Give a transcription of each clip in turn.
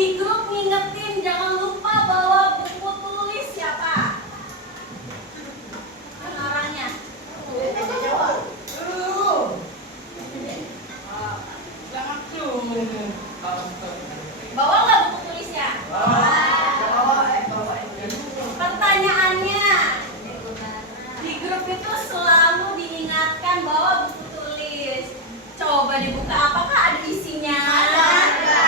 di grup ngingetin jangan lupa bawa buku tulis ya Pak. Mana orangnya? Bawa nggak buku tulisnya? Pertanyaannya, di grup itu selalu diingatkan bawa buku tulis. Coba dibuka, apakah ada isinya? Nggak ada.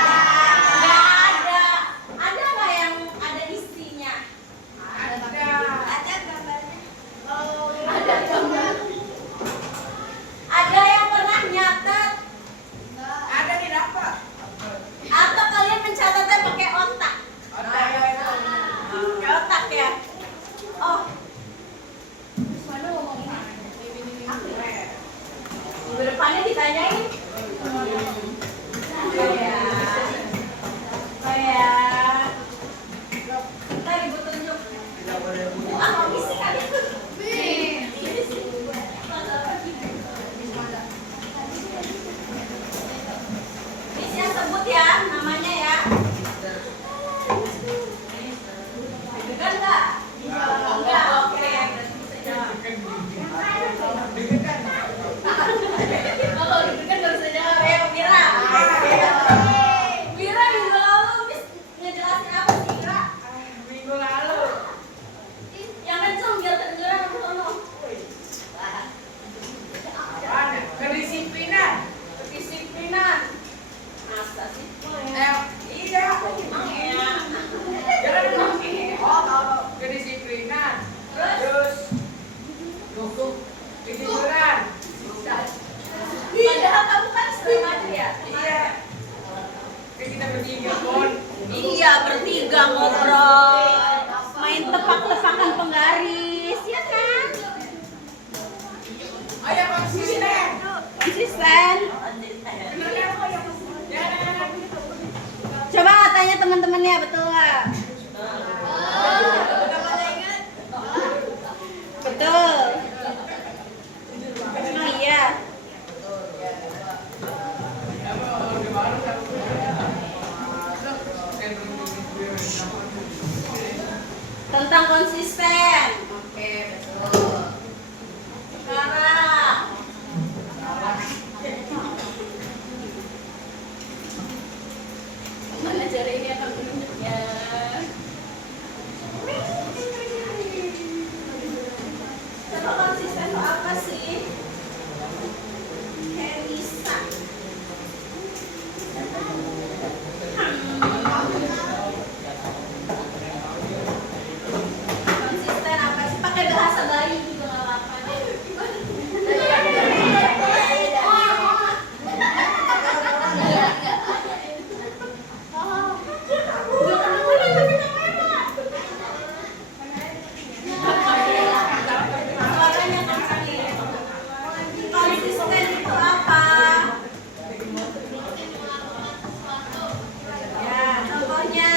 Ada nggak yang ada isinya? Ada gambarnya. Ada gambar. Ada yang pernah nyatet? Ada nih dapat. Atau kalian mencatatnya pakai otak? Pakai otak ya? Oh. Mana ngomong ini? Minggu depannya ditanyain. Ntar ibu tunjuk. Nggak bisa kan itu? Bisa sebut ya namanya ya. Deg-degan nggak? Enggak, oke. Bisa jawab. Kalau deg-degan nggak bisa jawab ya, Mira. Mira minggu lalu Miss ngejelasin apa sih Mira? Minggu lalu. Yang kenceng biar kedengeran sama sono. Apaan? Kedisiplinan. Kedisiplinan. Masa sih? Iya. Emang ya? Jangan dong. Oh, tahu. Kedisiplinan. Terus kejujuran. Padahal kamu kan setengah aja ya? Iya. Kayak kita bertiga pun. Iya, bertiga ngobrol. Main tepak-tepakan penggaris, ya kan? Ayo konsisten. Konsisten. Coba tanya teman-temannya, betul nggak? Betul. Emang iya. Tentang konsisten. Oke, betul. Sekarang mana cara ini akan menunjuknya? Coba konsisten itu apa sih? Kayak bisa. Konsisten apa sih? Pakai bahasa Bayu juga nggak apa-apa. Konsisten itu apa? Ya, contohnya.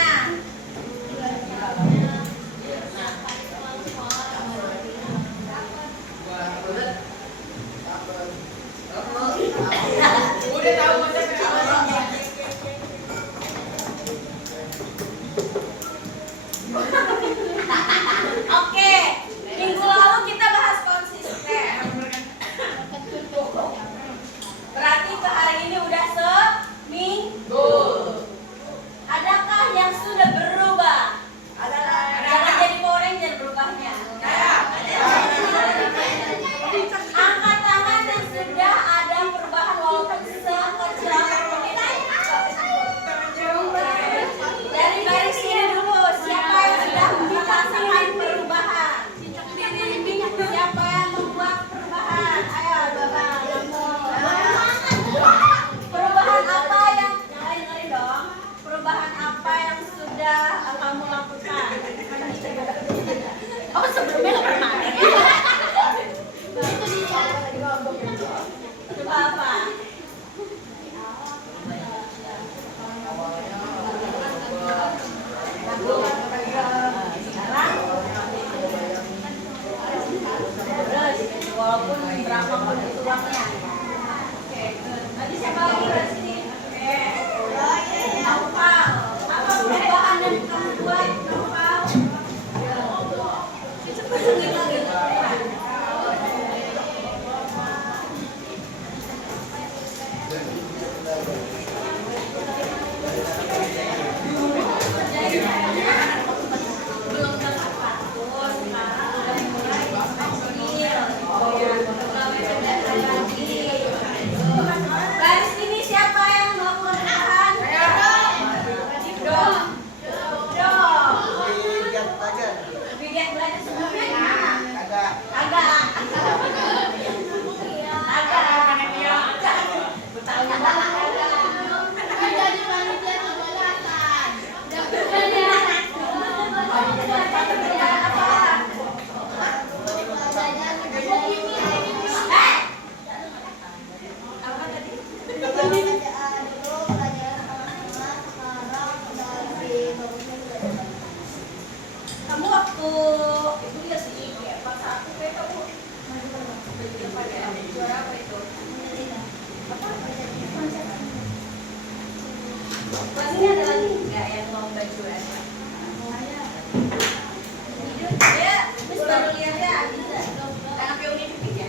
Udah tahu konsepnya apa? Oke, minggu lalu kita bahas konsisten. Berarti ke hari ini udah seminggu. Adakah yang sudah berubah? Jangan jadi Power Ranger berubahnya. Angkat tangan yang sudah ada perubahan walaupun sekecil apapun itu. Dari baris ini dulu, siapa yang sudah merasakan perubahan? Siapa yang membuat perubahan? Ayo, Bapak. Perubahan apa yang dengerin dong? Perubahan apa yang sudah kamu lakukan? Oh, sebelumnya nggak pernah. Coba apa? Sekarang terus walaupun berapa kali uangnya. Oke, good. Nanti siapa lagi di sini? Oke. Apa? Apa Kelas ini ada lagi nggak yang mau baju SMA? Ya, Miss baru lihat ya. Anaknya Unifik ya.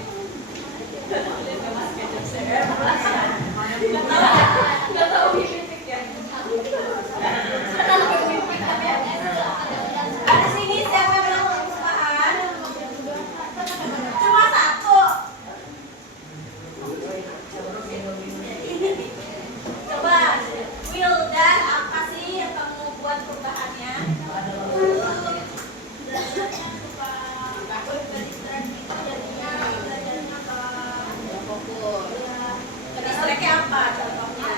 Nggak tahu Unifik ya. Anaknya Unifik tapi ya. Ada sini siapa yang melakukan perubahan? Cuma satu. Coba, Will dan apa sih yang kamu buat perubahannya? Distracknya apa contohnya?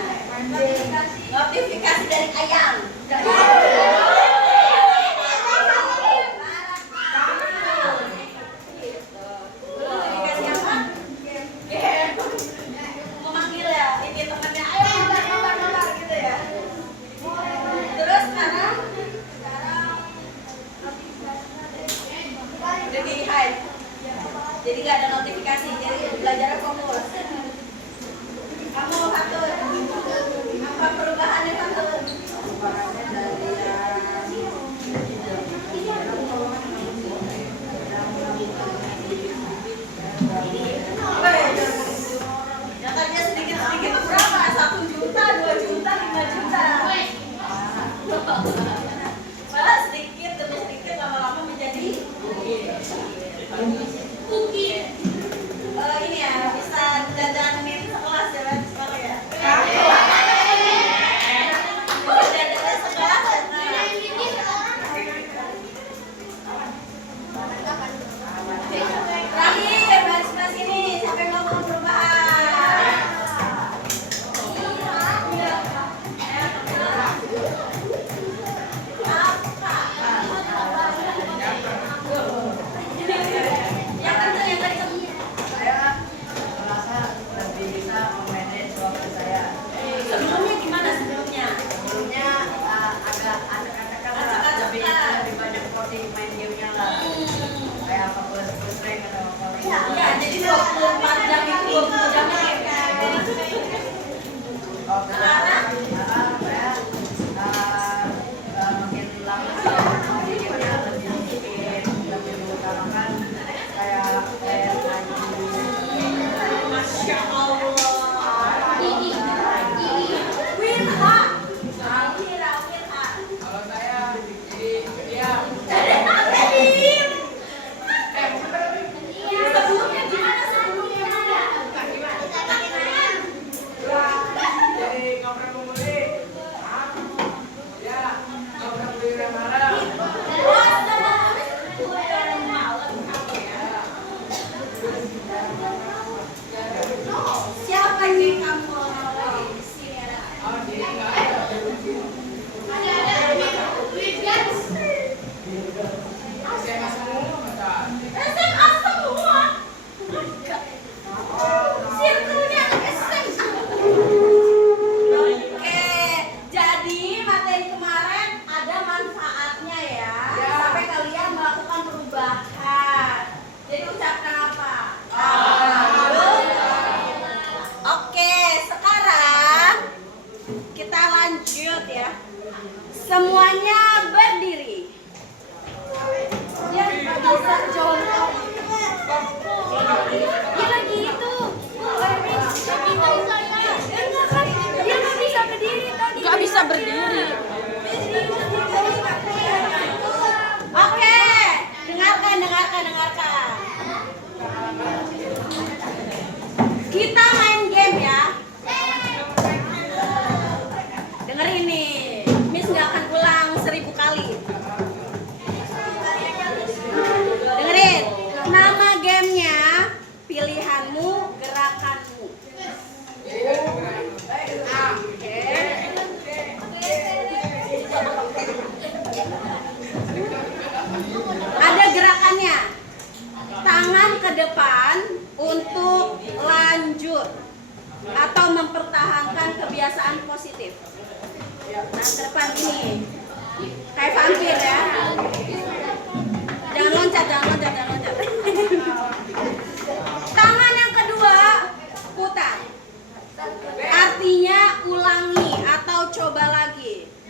Notifikasi dari ayam. Notifikasi apa? Game. Memanggil ya, ini temannya ayo bentar gitu ya. Terus sekarang udah di hide. Jadi nggak ada notifikasi, jadi belajarnya fokus. Kamu Fatul, apa perubahannya Fatul? Nyatanya sedikit-sedikit berapa? 1 juta, 2 juta, 5 juta. Malah sedikit demi sedikit lama-lama menjadi cookie. Ini ya, bisa jajanin sekelas ya kan sekarang ya. Jajannya sekelas ya. Terakhir, baris sebelah sini, siapa yang ngomong perubahan? Yang kenceng. Saya merasa lebih bisa memanage waktu saya. Sebelumnya gimana sebelumnya? Sebelumnya agak acak-acakan lah, lebih banyak porsi main gamenya lah. Kayak apa plus rank atau apa. Ya, jadi 24 jam itu 20 jam ya. Oh, sekarang saya makin lama sih gamenya lebih sedikit, lebih mengutamakan kayak ngaji. Masya Allah. Wirha. Kalau saya dia Sebelumnya gimana sebelumnya? jadi nggak pernah membeli. Ya, nggak pernah beli rem-rem. Siapa yang kamu mau di sini? Oh, jadi nggak ada. SMA semua masa. SMA semua. Circle-nya SMA. Oke, jadi materi kemarin ada manfaatnya ya. Sampai kalian melakukan perubahan. Jadi ucapkan apa? Oke, sekarang kita lanjut ya. Semuanya berdiri. Ya, bisa contoh. Dia lagi itu. Dia nggak bisa berdiri tadi. Nggak bisa berdiri. Oke, dengarkan. Kita main game ya. Dengerin nih, Miss nggak akan ulang 1000 kali. Dengerin, nama gamenya pilihanmu, gerakanmu. Ada gerakannya. Tangan ke depan untuk lanjut atau mempertahankan kebiasaan positif. Nah, ke depan ini kayak vampir ya. Jangan loncat. Tangan yang kedua putar. Artinya ulangi atau coba lagi.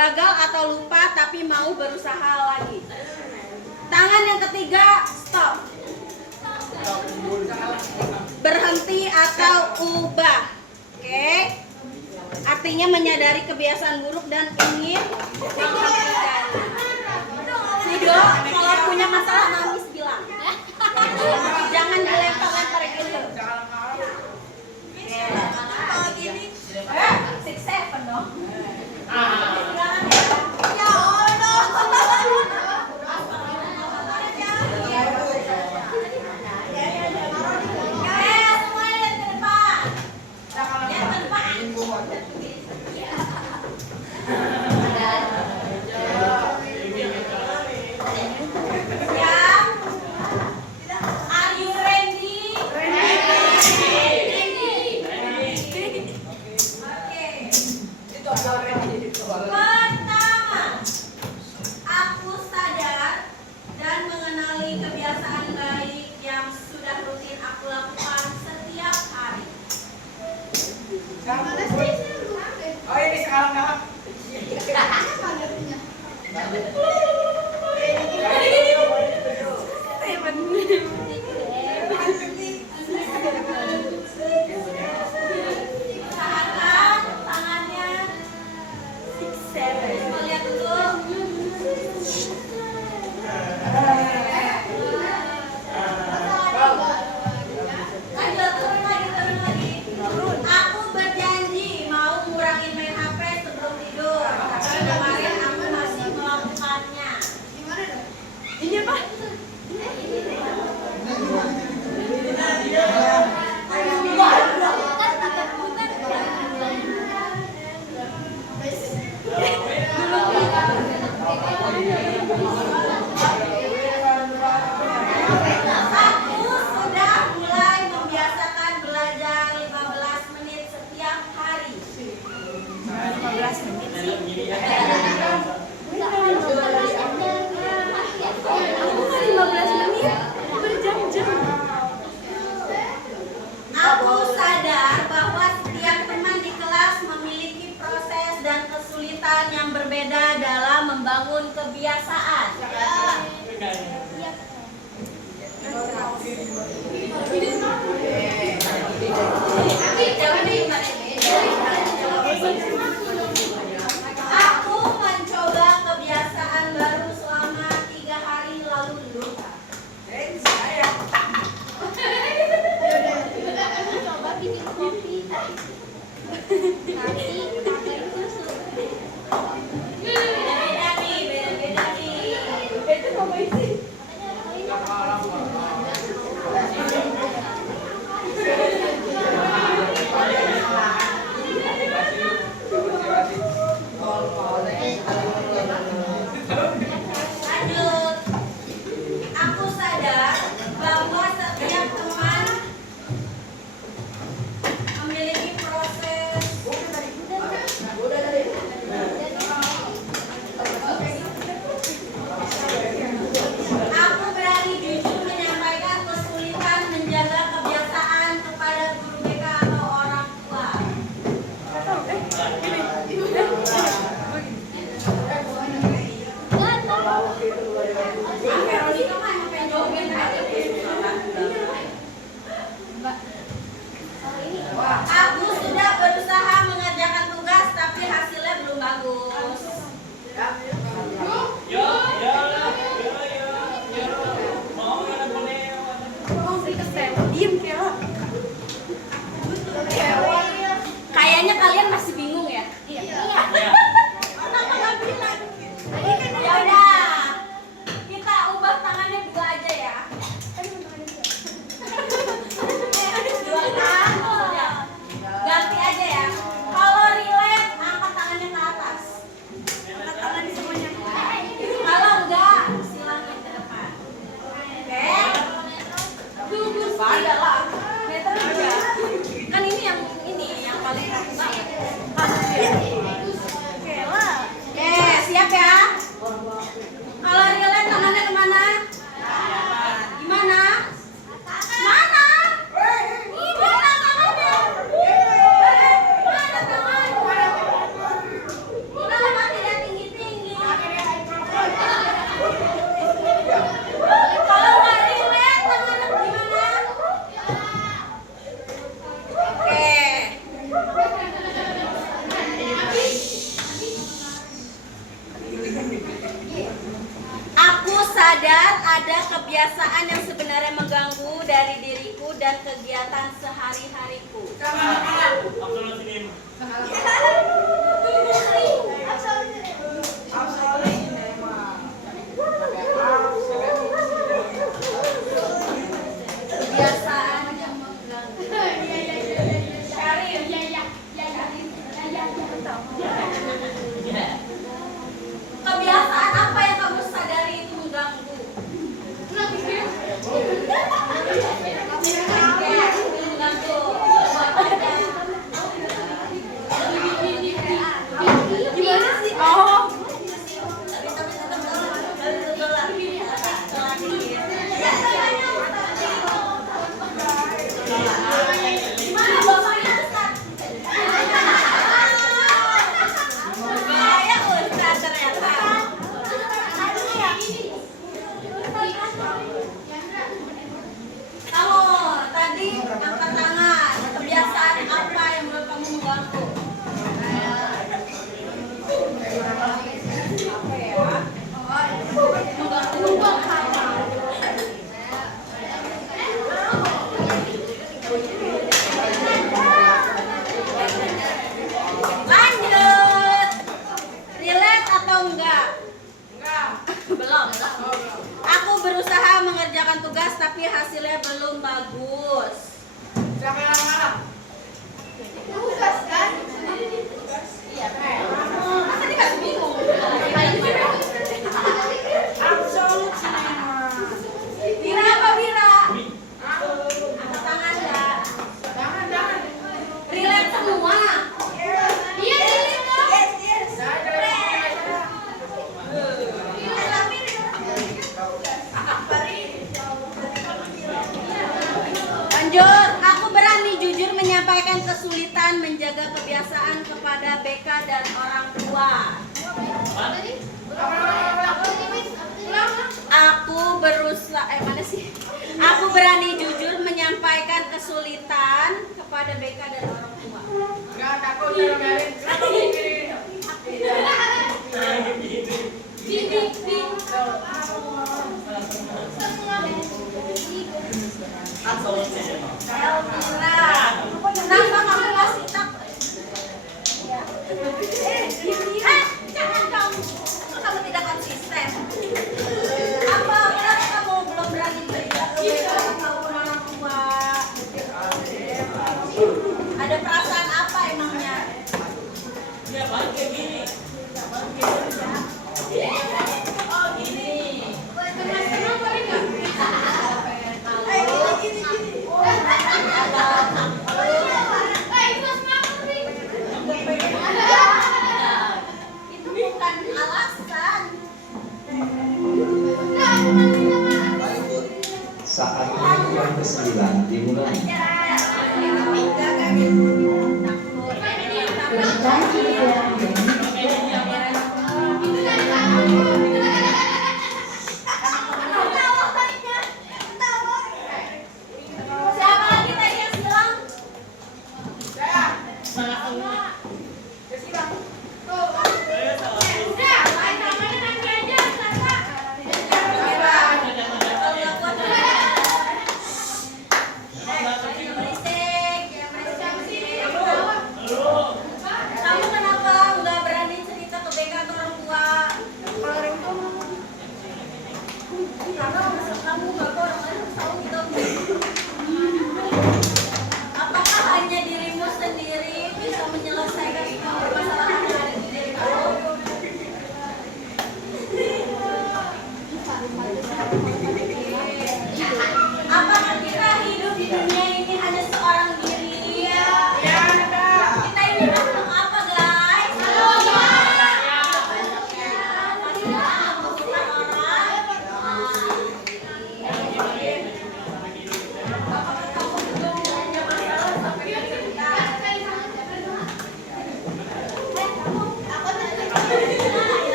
gagal atau lupa tapi mau berusaha lagi. Tangan yang ketiga, stop. Berhenti atau ubah. Oke. Artinya menyadari kebiasaan buruk dan ingin menghentikannya. Sido, kalau punya masalah nangis bilang. Jangan dilempar-lempar gitu. Kalau gini, 6-7 dong. Ya Allah. Pertama, aku sadar dan mengenali kebiasaan baik yang sudah rutin aku lakukan setiap hari. Oh ini sekarang. Usahakan tangannya 6-7. Coba lihat dulu. Lanjut, turun lagi. Aku berjanji mau ngurangin main HP sebelum tidur. Tapi kemarin aku masih melakukannya. Ini apa? Aku sudah mulai membiasakan belajar 15 menit setiap hari. 15 menit sih. Aku 15 menit berjam-jam. Aku sadar bahwa setiap teman di kelas memiliki proses dan kesulitan yang berbeda dalam membangun kebiasaan. Aku mencoba kebiasaan baru selama 3 hari lalu dulu. Coba bikin kopi. Tapi tambahin susu. Beda-beda nih. Itu sama isi. sadar ada kebiasaan yang sebenarnya mengganggu dari diriku dan kegiatan sehari-hariku. Kebiasaan yang mengganggu. Kebiasaan apa yang kamu sadari itu mengganggu? Gimana sih? Oh. Gimana bapaknya Ustaz? Kayak Ustaz ternyata. Kamu tadi angkat tangan. Kebiasaan apa yang menurut kamu mengganggu? Lanjut. Relate atau enggak? Belum. Aku berusaha mengerjakan tugas tapi hasilnya belum bagus. Siapa yang marah? Tugas kan? Iya. Masa dia harus bingung? Absolut cinema. Wira apa Wira? Angkat tangan enggak? Jangan. Relate semua. Iya, Lanjut, aku berani jujur menyampaikan kesulitan menjaga kebiasaan kepada BK dan orang tua. Aku berani jujur menyampaikan kesulitan kepada BK dan orang tua. Enggak takut Merin. Elvira, kenapa kamu masih takut? Jangan kamu. Kamu tidak konsisten. Apa kenapa kamu belum berani cerita ke BK atau orang tua? Ada perasaan apa emangnya? Oh gini. Itu bukan alasan. Saatnya yang ke-9 dimulai. Takut.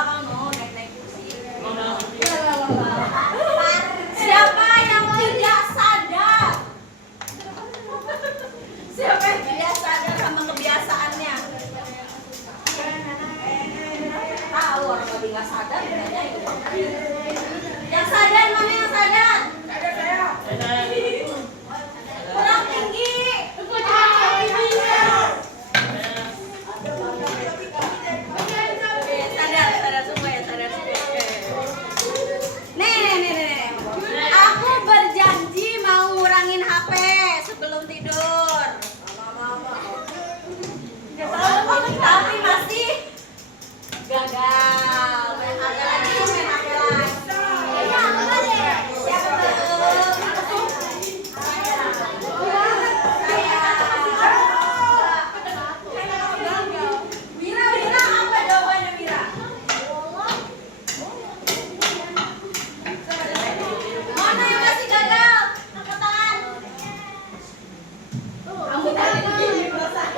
belakang no, naik kursi. Siapa yang tidak sadar? Siapa yang tidak sadar sama kebiasaannya? Tahu orang lagi nggak sadar, bedanya itu. Yang sadar mana yang sadar? Sadar saya. Kurang tinggi. Sadar semua ya, sadar semua. Nih. Aku berjanji mau ngurangin HP sebelum tidur. Tapi masih gagal. Main HP lagi. Siapa tuh? Mira, apa jawabannya Mira? Mana yang masih gagal? Angkat tangan. Kamu tadi begini perasaan.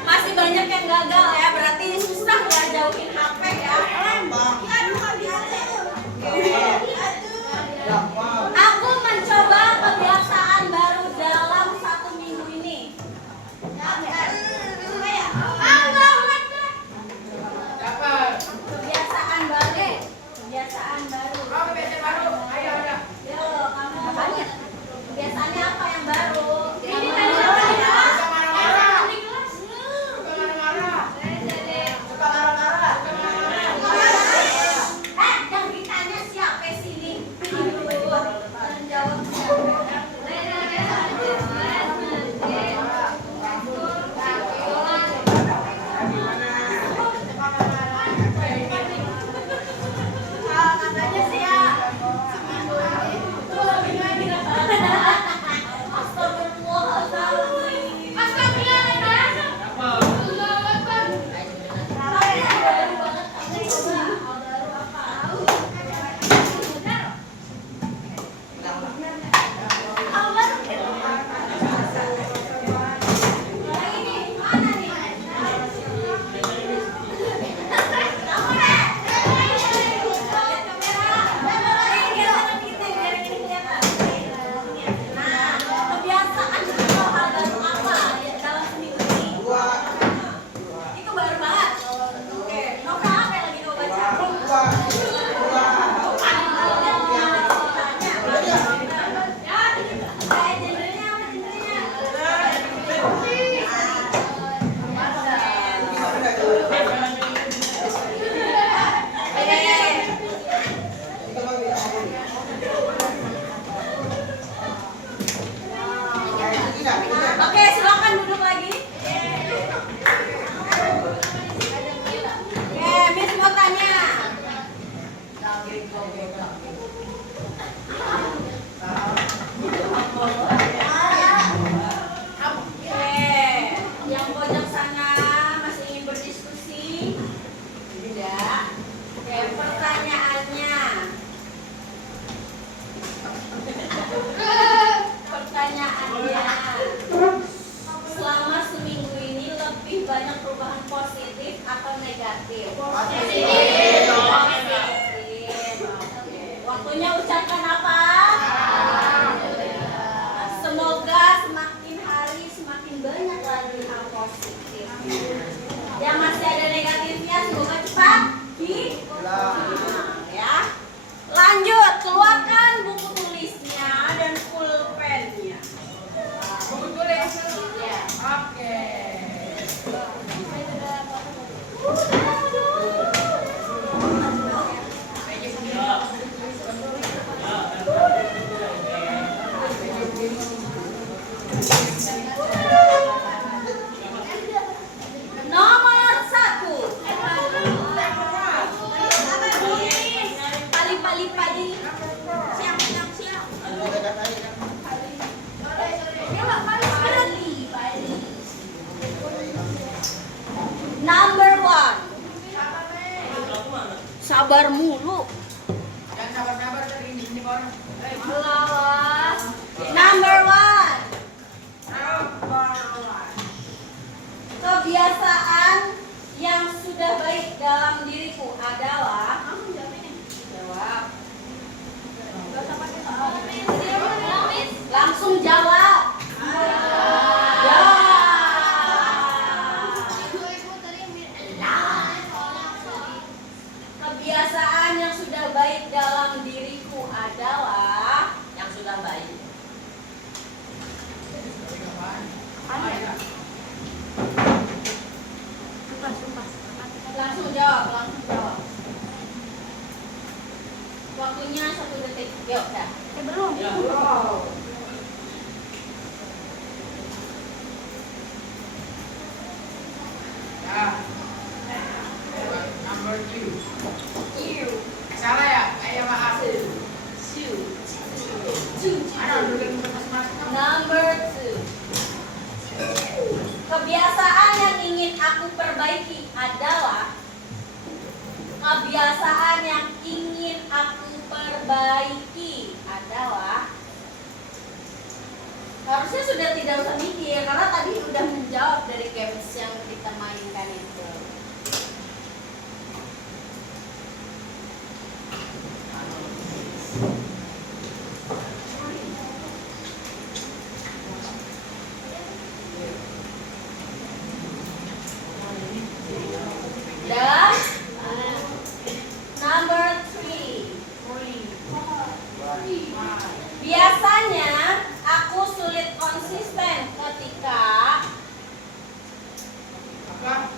Masih banyak yang gagal ya, berarti susah ya jauhin HP ya. Aku mencoba kebiasaan baru dalam 1 minggu ini. Kebiasaan baru. Yo, kamu. Kebiasaannya apa yang baru? Yang ditanya siapa sini? Jawab siapa? Katanya sih ya. Oke, silakan duduk lagi. Oke, Miss mau tanya. Oke, yang pojok sana masih ingin berdiskusi? Tidak. Oke, pertanyaannya. Selama seminggu ini lebih banyak perubahan positif atau negatif? Positif. Waktunya ucapkan apa? Semoga semakin hari semakin banyak lagi hal positif. Yang masih ada negatifnya semoga cepat ya. Lanjut, keluarkan buku tulisnya dan pulpennya. Buku tulis. Ya. Oke. Nomor 1. Pali-pali. Siap. Pali. Number 1. Sabar mulu. Jangan sabar-sabar tadi ini orang. Lawas. Number one. Kebiasaan yang sudah baik dalam diriku adalah. Jawab. Langsung jawab. Ya. Kebiasaan yang sudah baik dalam diriku adalah Yang sudah baik. langsung jawab. Waktunya 1 detik. Yuk, dah. Belum. Number 2. You. Salah ya? Ayo maaf. Ayo dulu masing-masing. Number 2. Kebiasaan yang ingin aku perbaiki adalah. Kebiasaan yang ingin aku perbaiki adalah. Harusnya sudah tidak usah mikir karena tadi udah menjawab dari games yang kita mainkan itu. Dan number 3. Biasanya aku sulit konsisten ketika. Apa?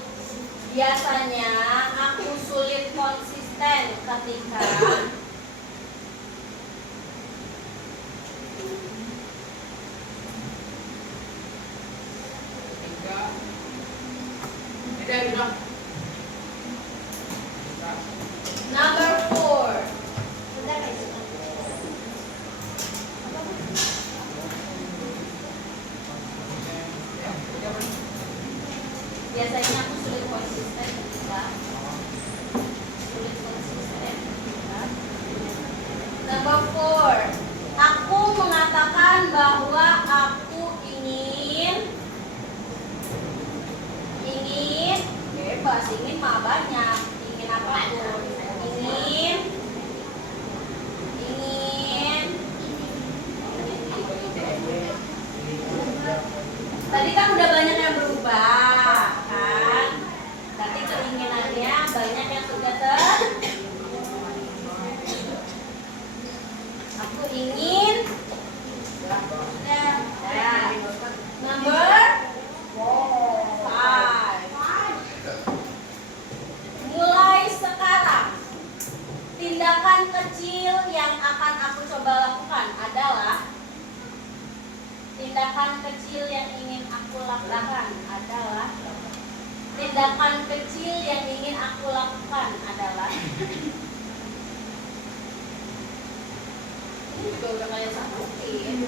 Biasanya aku sulit konsisten ketika. Udah. Number 4. Biasanya aku sulit konsisten ketika. Number 4. Aku mengatakan bahwa aku ingin bebas, ingin mah banyak, ingin apapun, ingin tadi kan udah banyak yang berubah kan, berarti keinginannya banyak yang sudah aku ingin number 5. Mulai sekarang, tindakan kecil yang akan aku coba lakukan adalah. Tindakan kecil yang ingin aku lakukan adalah. Tindakan kecil yang ingin aku lakukan adalah. Ini juga udah kalian sabutin.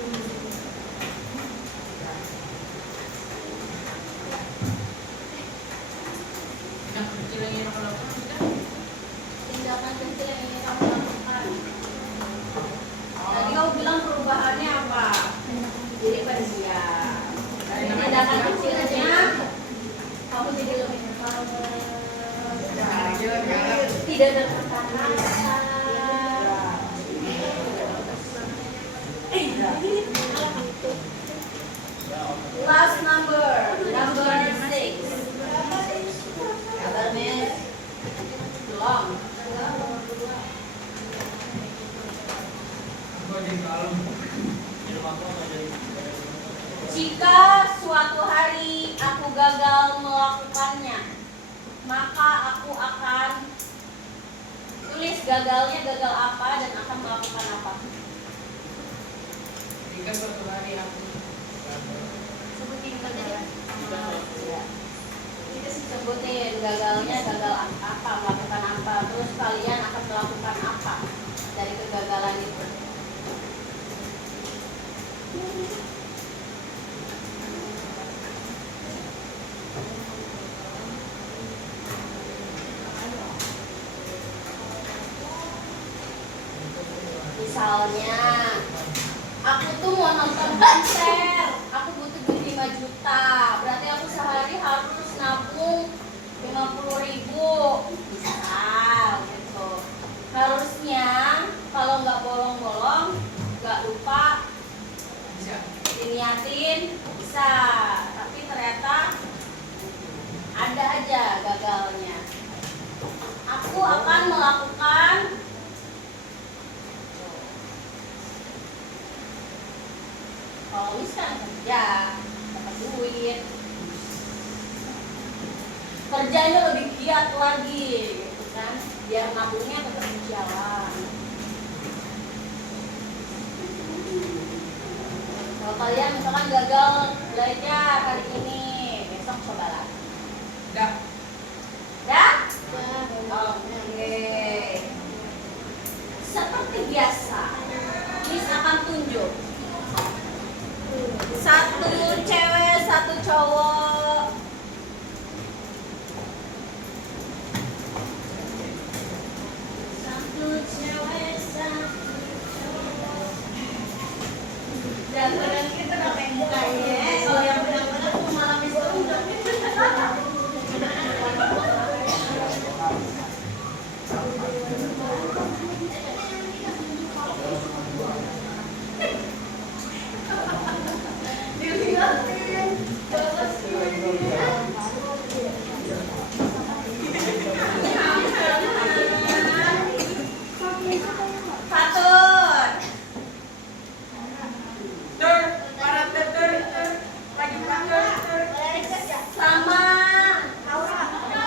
Tindakan kecil yang ingin kamu lakukan. Tadi kamu bilang perubahannya apa? Jadi pendiam. Tindakan kecilnya kamu jadi lebih tidak tertekan. Last number 6. Sabar, Miss. Belum. Jika suatu hari aku gagal melakukannya, maka aku akan tulis gagalnya gagal apa dan akan melakukan apa. Jika suatu hari aku Sebutin gagalnya. Kita sebutin gagalnya gagal apa, melakukan apa, terus kalian akan melakukan apa dari kegagalan itu. Misalnya Aku tuh mau nonton konser. Aku butuh duit 5 juta. Berarti aku sehari harus nabung 50.000. Misal gitu. Harusnya kalau nggak bolong-bolong, nggak lupa Bisa. diniatin bisa. Tapi ternyata ada aja gagalnya. Aku akan melakukan kalau misalkan kerja dapat duit, kerjanya lebih giat lagi gitu kan, biar nabungnya tetap jalan. Kalau kalian misalkan gagal belajar hari ini, besok coba lagi. Udah. Ya? Oke. Seperti biasa, Miss akan tunjuk satu cewek, satu cowok. Satu cewek, satu cowok. Jangan kita pakai mukanya. Kalau yang benar-benar tuh malah Miss tunjuk. Fatur. Tur, para tur. Lagi tur. Sama Laura mana?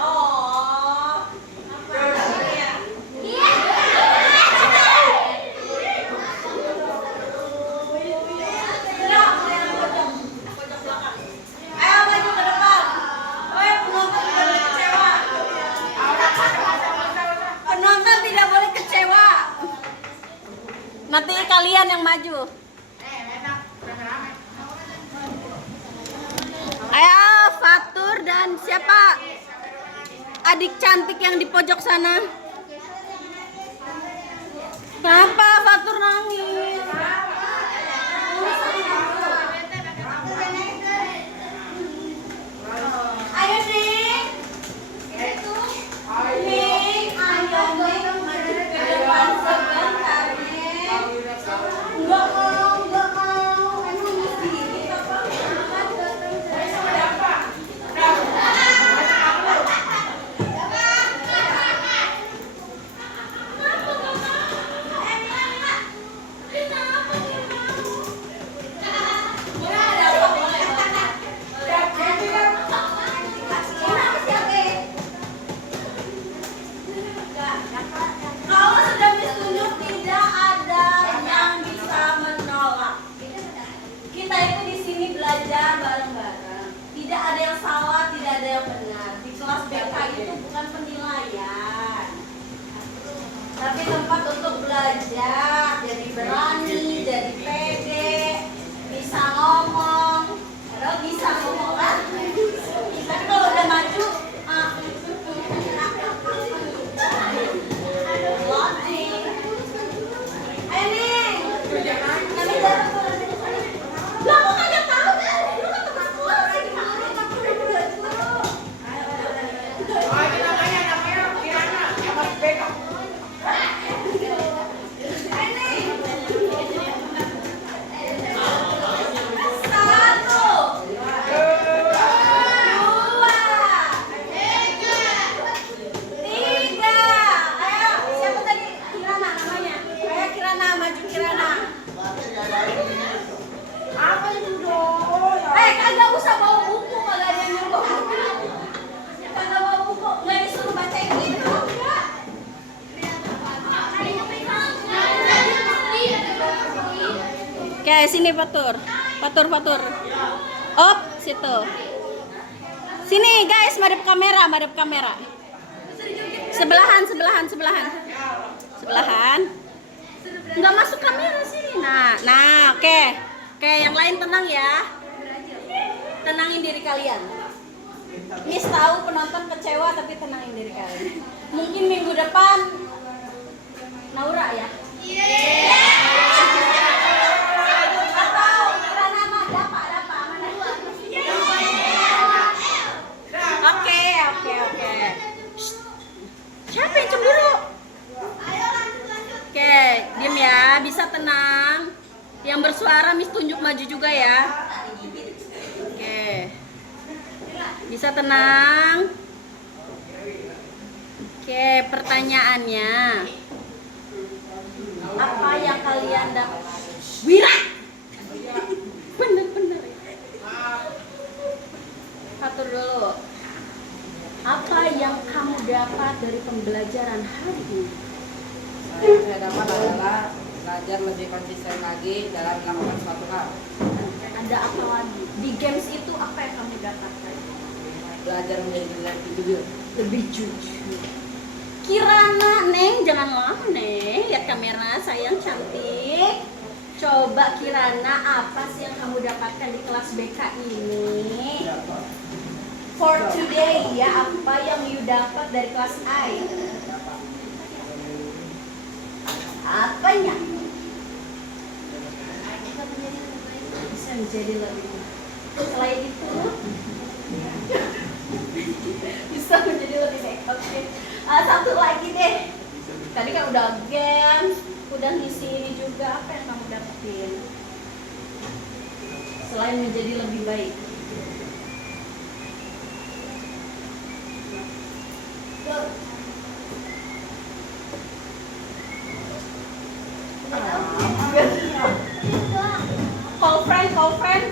Oh. Ayo maju ke depan. Woi, penonton tidak boleh kecewa. Penonton tidak boleh kecewa. Nanti kalian yang maju. Enak. Rame-rame. Ayo, Fatur dan siapa? Adik cantik yang di pojok sana. Kenapa Fatur nangis? Ayo Ning. Itu. Ning, ayo Ning maju ke depan sebentar Ning. Enggak mau. Emang mesti apa? Kalau sudah ditunjuk tidak ada yang bisa menolak. Kita itu di sini belajar bareng-bareng. Tidak ada yang salah, tidak ada yang benar. Di kelas BK itu bukan penilaian, tapi tempat untuk belajar. Jadi berani, jadi pede, bisa ngomong. Padahal bisa ngomong kan? Tapi kalau udah maju, loading. Ayo Ning. Kami jalan turun. Lah kok kagak tahu kan? Lu kan tempat keluar lagi malu tapi udah dulu. Oh, ini namanya Kirana. Yang masih backup. Kagak usah bawa buku, kagak ada yang nyuruh bawa buku. Kagak bawa buku, nggak disuruh baca gitu, enggak. Oke, sini Fatur. Fatur. Op, situ. Sini guys, madep kamera. Sebelahan. Nggak masuk kamera sini. Nah, oke. Oke, yang lain tenang ya. Tenangin diri kalian. Miss tahu penonton kecewa tapi tenangin diri kalian. Mungkin minggu depan Naura ya. Atau kira nama Dapa mana? Oke. Shh. Siapa yang cemburu? Oke, diam ya, bisa tenang. Yang bersuara Miss tunjuk maju juga ya. Oke. Bisa tenang. Oke, pertanyaannya. Apa yang kalian dapat? Wira. Bener. Atur dulu. Apa yang kamu dapat dari pembelajaran hari ini? Yang saya dapat adalah belajar lebih konsisten lagi dalam melakukan suatu hal. Ada apa lagi? Di games itu apa yang kamu dapatkan? Belajar menjadi lebih jujur. Lebih jujur. Kirana, Neng, jangan lama, Neng. Lihat kamera, sayang cantik. Coba Kirana, apa sih yang kamu dapatkan di kelas BK ini? For today ya, apa yang you dapat dari kelas I? Apanya? Bisa menjadi lebih. Selain itu, bisa menjadi lebih baik. Oke. Satu lagi deh. Tadi kan udah games, udah ngisi ini juga. Apa yang kamu dapetin? Selain menjadi lebih baik. Call friend.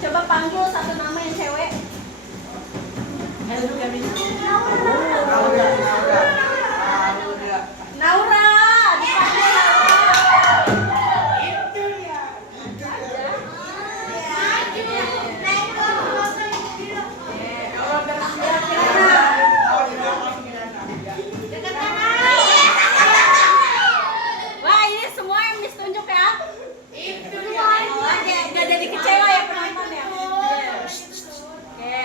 Coba panggil satu nama yang cewek. Naura, dipanggil Wah, ini semua yang Miss tunjuk ya. Gak jadi kecewa ya penonton ya. Oke,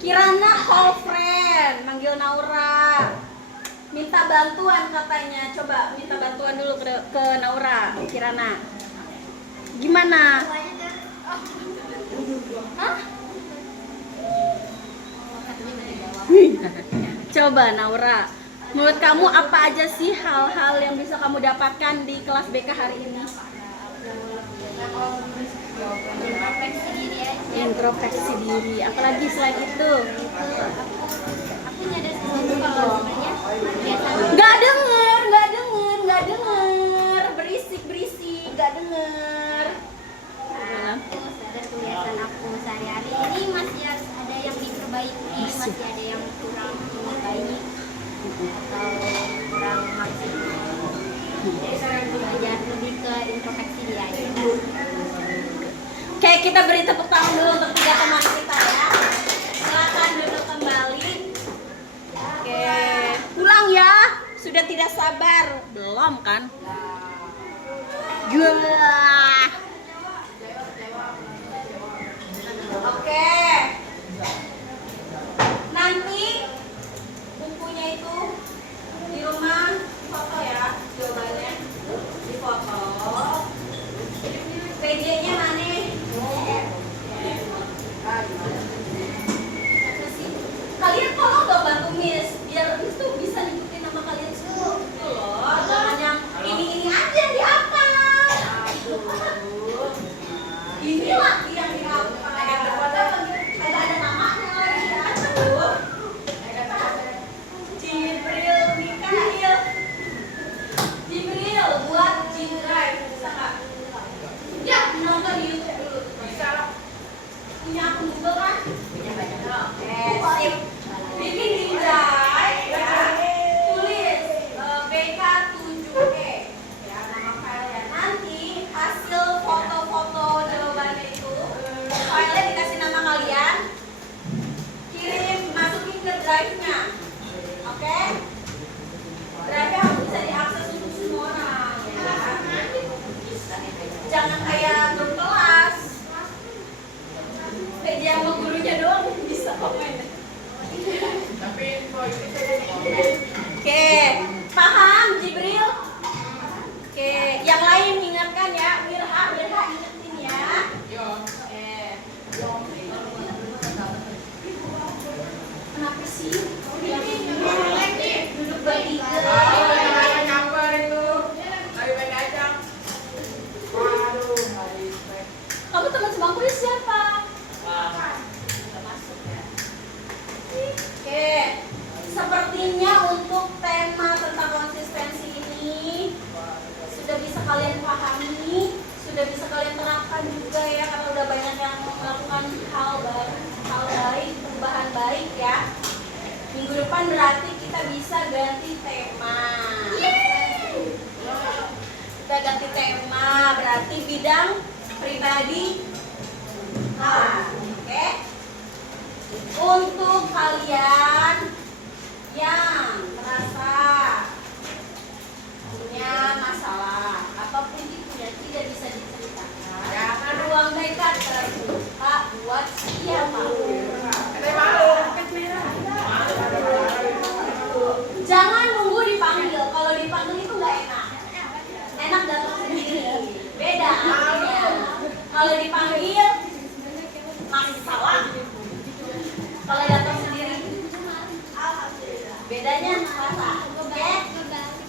Kirana call friend, manggil Naura. Minta bantuan katanya. Coba minta bantuan dulu ke Naura, Kirana. Gimana? Hah? Coba Naura, menurut kamu apa aja sih hal-hal yang bisa kamu dapatkan di kelas BK hari ini? Introspeksi diri aja. Introspeksi diri. Apalagi selain itu? Aku nyadar sesuatu kalau sebenarnya biasa Nggak denger. Berisik, nggak denger. aku sadar kebiasaan aku sehari-hari ini masih harus ada yang diperbaiki, masih ada yang kurang baik atau kurang maksimal. Jadi saya belajar lebih ke introspeksi diri aja. Oke, kita beri tepuk tangan dulu untuk 3 teman kita ya. Silakan duduk kembali. Oke, pulang ya. Sudah tidak sabar. Belum kan? Gila. Oke. Nanti bukunya itu di rumah foto ya, jawabannya di foto. PJ-nya mana? Kalian tolong dong bantu Miss, biar Miss tuh bisa nyebutin nama kalian semua. Gitu loh, jangan yang ini aja di apa? Inilah yang di apa? untuk tema tentang konsistensi ini sudah bisa kalian pahami, sudah bisa kalian terapkan juga ya, karena udah banyak yang melakukan hal baik, perubahan baik ya. Minggu depan berarti kita bisa ganti tema. Kita ganti tema berarti bidang pribadi. Oke. Untuk kalian yang merasa punya masalah apapun itu yang tidak bisa diceritakan, ruang BK terbuka buat siapapun. Jangan nunggu dipanggil. Kalau dipanggil itu nggak enak. Enak datang sendiri. Beda artinya. Kalau dipanggil masalah. Kalau datang sendiri, bedanya apa? Oke?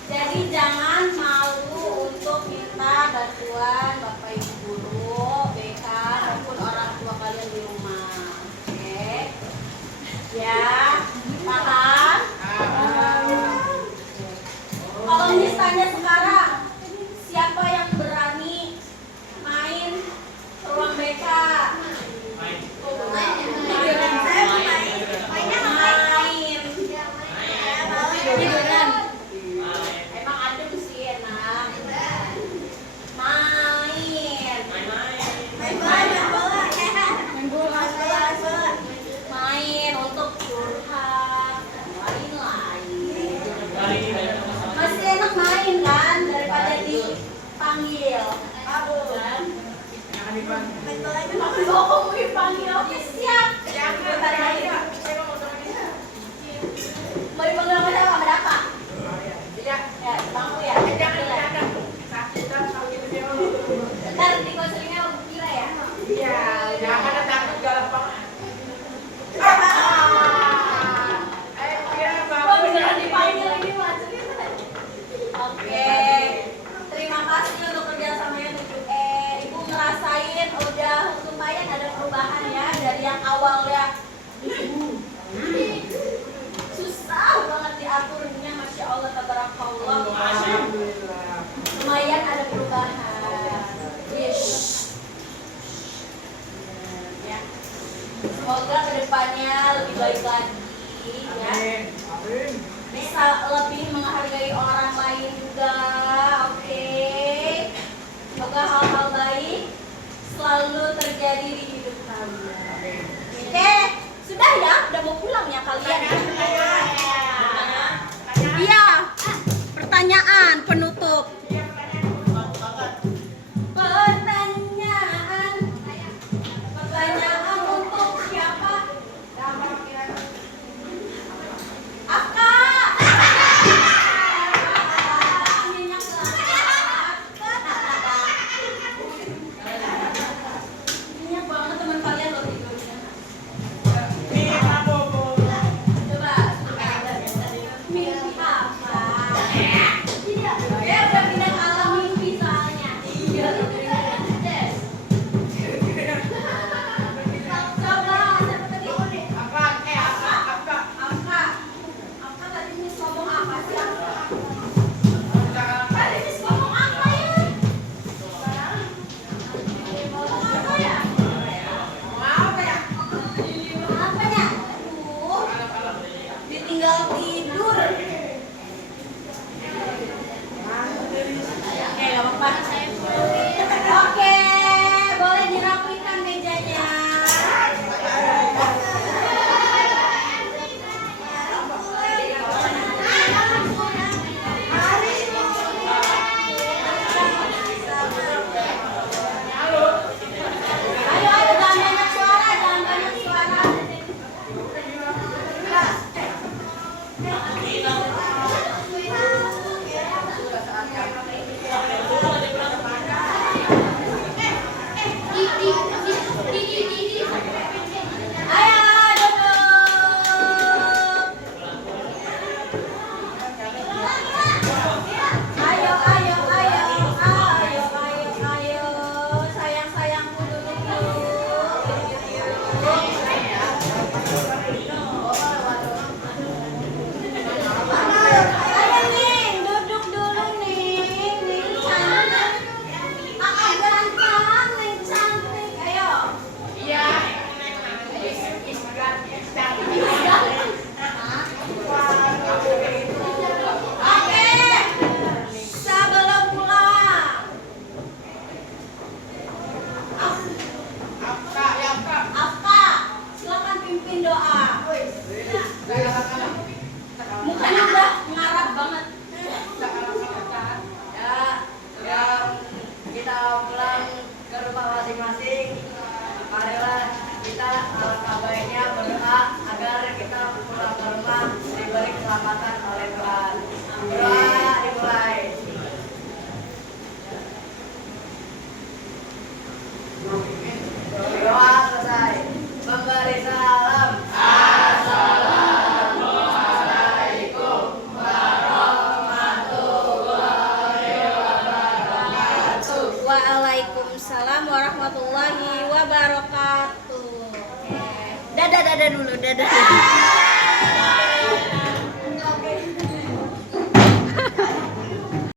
Jadi jangan malu untuk minta bantuan Bapak Ibu guru, BK maupun orang tua kalian di rumah. Oke? Ya, paham? Kalau misalnya sekarang, siapa yang berani main ke ruang BK? Tiduran. Emang adem sih enak. Main untuk curhat. Lain. Masih enak main kan daripada dipanggil. Kan? Kalau kamu dipanggil, oke siap. Bentar lagi. Mau dipanggil sama siapa? Sama Dapa? Ya, bangku ya. Bentar di konselingnya aku kira ya. Iya, jangan takut gampang. Wah beneran dipanggil ini macamnya. Oke, terima kasih untuk kerjasamanya 7E. Ibu ngerasain udah lumayan ada perubahan ya dari yang awalnya susah banget diaturnya, masya Allah tabarakallah. Lumayan ada perubahan. Wish. Ya. Semoga kedepannya lebih baik lagi ya. Bisa lebih menghargai orang lain juga. Oke. Semoga hal-hal baik selalu terjadi di hidup kalian. Oke, sudah ya, udah mau pulang ya kalian. Iya. Pertanyaan penutup. Pertanyaan untuk siapa? Afka. Minyak banget teman kalian loh tidurnya. Coba. Mimpi apa? Ya udah pindah ke alam mimpi soalnya. Iya. Coba siapa tadi? Apa tadi Miss ngomong apa sih? Tadi Miss ngomong apa ya? Ngomong apa ya? Apanya? Ditinggal tidur. Oke, gak apa-apa. Oke, boleh dirapikan mejanya. Ayo, jangan banyak suara, jangan banyak suara. Ayo, duduk. Ayo. Sayang-sayangku duduk dulu. banget. Ya, yang kita pulang ke rumah masing-masing, marilah kita alangkah baiknya berdoa agar kita pulang ke rumah diberi keselamatan oleh Tuhan. Doa dimulai. Doa selesai. Memberi salam. Waalaikumsalam warahmatullahi wabarakatuh. Dadah dulu, dadah.